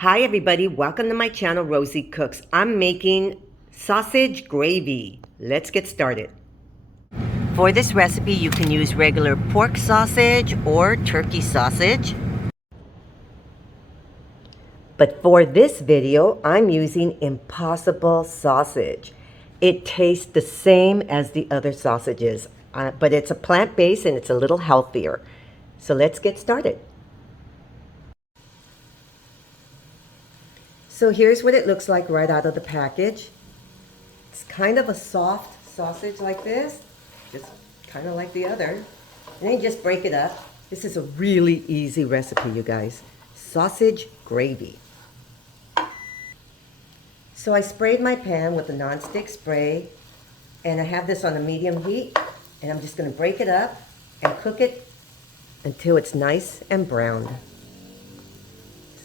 Hi everybody, welcome to my channel, Rosie Cooks. I'm making sausage gravy. Let's get started. For this recipe, you can use regular pork sausage or turkey sausage. But for this video, I'm using Impossible sausage. It tastes the same as the other sausages, but it's a plant-based and it's a little healthier. So let's get started. So here's what it looks like right out of the package. It's kind of a soft sausage like this, just kind of like the other. And then you just break it up. This is a really easy recipe, you guys. Sausage gravy. So I sprayed my pan with a nonstick spray, and I have this on a medium heat, and I'm just going to break it up and cook it until it's nice and brown.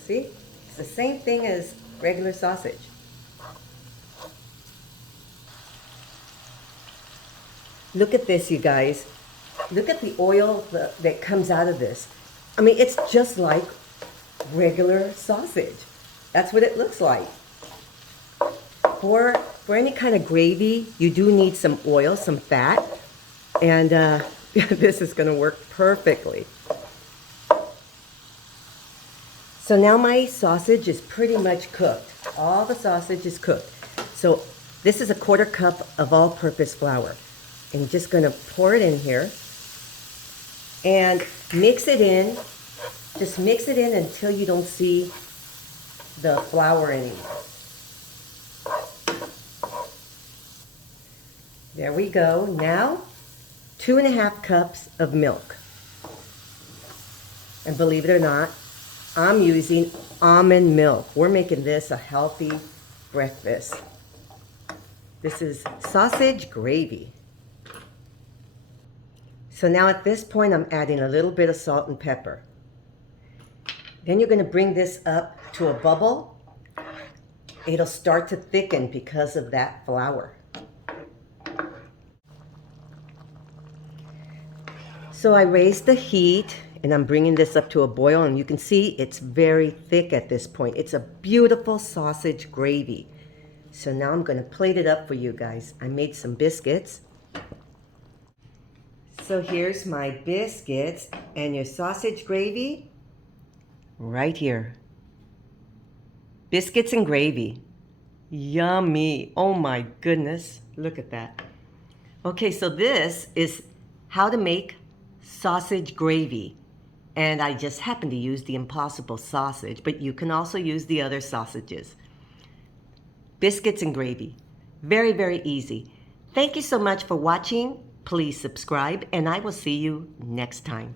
See? It's the same thing as regular sausage. Look at this, you guys. Look at the oil that comes out of this. I mean, it's just like regular sausage. That's what it looks like. For any kind of gravy, you do need some oil, some fat, and this is going to work perfectly. So now my sausage is pretty much cooked. All the sausage is cooked. So this is a 1/4 cup of all-purpose flour. And you're just going to pour it in here and mix it in. Just mix it in until you don't see the flour anymore. There we go. Now, 2½ cups of milk. And believe it or not, I'm using almond milk. We're making this a healthy breakfast. This is sausage gravy. So now at this point, I'm adding a little bit of salt and pepper. Then you're going to bring this up to a bubble. It'll start to thicken because of that flour. So I raised the heat and I'm bringing this up to a boil, and you can see it's very thick at this point. It's a beautiful sausage gravy. So now I'm going to plate it up for you guys. I made some biscuits. So here's my biscuits and your sausage gravy right here. Biscuits and gravy. Yummy. Oh my goodness. Look at that. Okay, so this is how to make sausage gravy. And I just happen to use the Impossible sausage, but you can also use the other sausages. Biscuits and gravy. Very, very easy. Thank you so much for watching. Please subscribe, and I will see you next time.